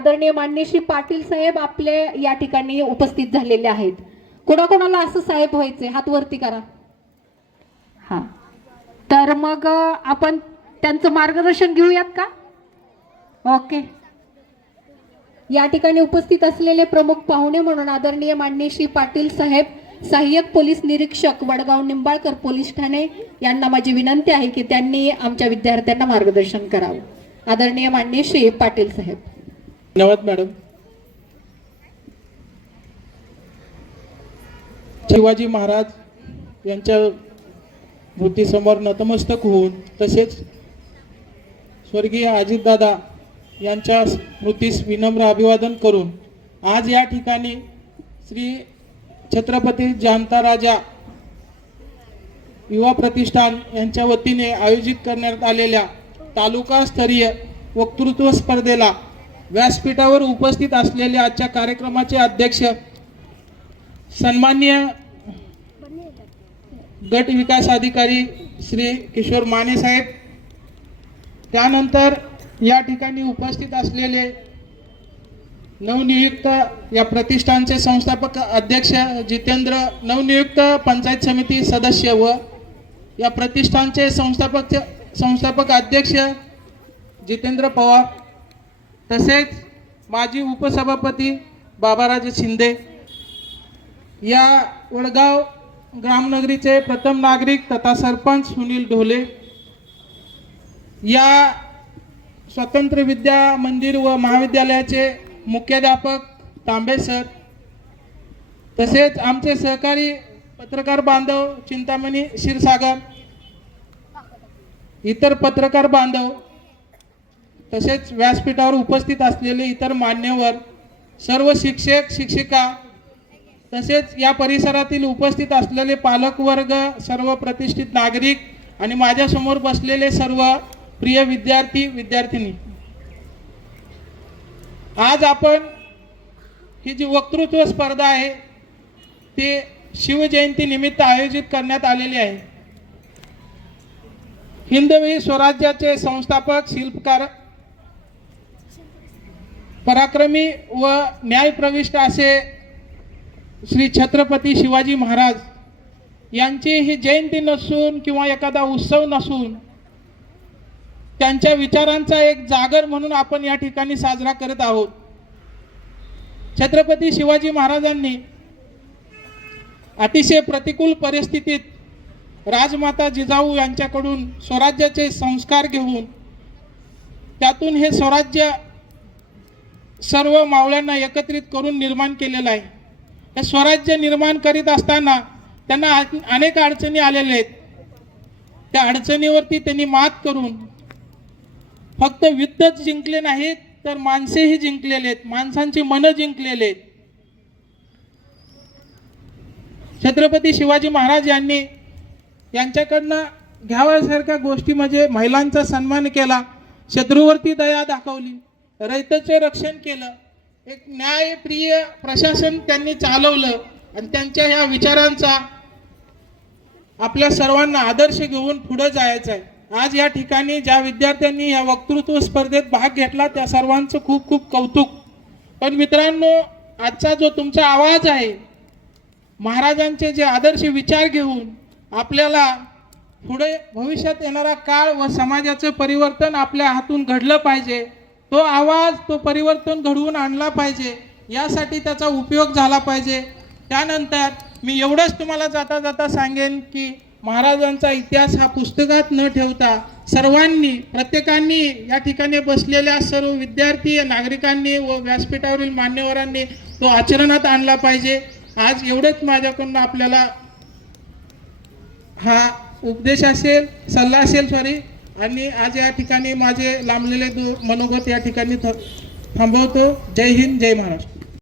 आदरणीय माननीय पाटील साहेब आपले या ठिकाणी उपस्थित झालेले आहेत. कोणाकोणाला असं साहेब व्हायचे हात वरती करा. हा. तर मग आपण त्यांचं मार्गदर्शन घेऊयात का? ओके. या ठिकाणी उपस्थित असलेले प्रमुख पाहुणे म्हणून आदरणीय माननीय श्री पाटील साहेब सहाय्यक पोलीस निरीक्षक वडगाव निंबाळकर पोलीस ठाणे यांना माझी विनंती आहे की त्यांनी आमच्या विद्यार्थ्यांना मार्गदर्शन करावं. आदरणीय माननीय श्री पाटील साहेब. धन्यवाद मॅडम. शिवाजी महाराज यांच्या मूर्तीसमोर नतमस्तक होऊन तसेच स्वर्गीय अजितदादा यांच्या स्मृतीस विनम्र अभिवादन करून आज या ठिकाणी श्री छत्रपती जामता राजा युवा प्रतिष्ठान यांच्या वतीने आयोजित करण्यात आलेल्या तालुकास्तरीय वक्तृत्व स्पर्धेला व्यासपीठावर उपस्थित असलेले आजच्या कार्यक्रमाचे अध्यक्ष सन्मान्य गट विकास अधिकारी श्री किशोर माने साहेब त्यानंतर या ठिकाणी उपस्थित असलेले नवनियुक्त या प्रतिष्ठानचे संस्थापक अध्यक्ष जितेंद्र नवनियुक्त पंचायत समिती सदस्य व या प्रतिष्ठानचे संस्थापक संस्थापक अध्यक्ष जितेंद्र पवार. तसेच माजी उपसभापती बाबाराजे शिंदे या वडगाव ग्रामनगरीचे प्रथम नागरिक तथा सरपंच सुनील ढोले या स्वतंत्र विद्या मंदिर व महाविद्यालयाचे मुख्याध्यापक तांबे सर तसेच आमचे सहकारी पत्रकार बांधव चिंतामणी क्षीरसागर इतर पत्रकार बांधव तसेच व्यासपीठावर उपस्थित असलेले इतर मान्यवर सर्व शिक्षक शिक्षिका तसेच या परिसरातील उपस्थित असलेले पालकवर्ग सर्व प्रतिष्ठित नागरिक आणि माझ्यासमोर बसलेले सर्व प्रिय विद्यार्थी विद्यार्थिनी. आज आपण ही जी वक्तृत्व स्पर्धा आहे ती शिवजयंती निमित्त आयोजित करण्यात आलेली आहे. हिंदवी स्वराज्याचे संस्थापक शिल्पकार पराक्रमी व न्यायप्रविष्ट असे श्री छत्रपती शिवाजी महाराज यांची ही जयंती नसून किंवा एखादा उत्सव नसून त्यांच्या विचारांचा एक जागर म्हणून आपण या ठिकाणी साजरा करत आहोत. छत्रपती शिवाजी महाराजांनी अतिशय प्रतिकूल परिस्थितीत राजमाता जिजाऊ यांच्याकडून स्वराज्याचे संस्कार घेऊन त्यातून हे स्वराज्य सर्व मावळ्यांना एकत्रित करून निर्माण केलेलं आहे. हे स्वराज्य निर्माण करीत असताना त्यांना आ- अनेक अडचणी आलेल्या आहेत. त्या अडचणीवरती त्यांनी मात करून फक्त युद्धच जिंकले नाहीत तर माणसेही जिंकलेले आहेत. माणसांची मनं जिंकलेले आहेत. छत्रपती शिवाजी महाराज यांनी यांच्याकडनं घ्याव्यासारख्या गोष्टी म्हणजे महिलांचा सन्मान केला शत्रूवरती दया दाखवली. रयतेचे रक्षण केलं. एक न्यायप्रिय प्रशासन त्यांनी चालवलं आणि त्यांच्या ह्या विचारांचा आपल्या सर्वांना आदर्श घेऊन पुढे जायचं आहे. आज या ठिकाणी ज्या विद्यार्थ्यांनी या वक्तृत्व स्पर्धेत भाग घेतला त्या सर्वांचं खूप खूप कौतुक. पण मित्रांनो आजचा जो तुमचा आवाज आहे महाराजांचे जे आदर्श विचार घेऊन आपल्याला पुढे भविष्यात येणारा काळ व समाजाचं परिवर्तन आपल्या हातून घडलं पाहिजे. तो आवाज तो परिवर्तन घडवून आणला पाहिजे. यासाठी त्याचा उपयोग झाला पाहिजे. त्यानंतर मी एवढंच तुम्हाला जाता जाता सांगेन की महाराजांचा इतिहास हा पुस्तकात न ठेवता सर्वांनी प्रत्येकांनी या ठिकाणी बसलेल्या सर्व विद्यार्थी नागरिकांनी व व्यासपीठावरील मान्यवरांनी तो आचरणात आणला पाहिजे. आज एवढंच माझ्याकडून आपल्याला हा उपदेश असेल सल्ला असेल सॉरी आणि आज या ठिकाणी माझे लांबलेले दो मनोगत या ठिकाणी थांबवतो. जय हिंद जय महाराष्ट्र.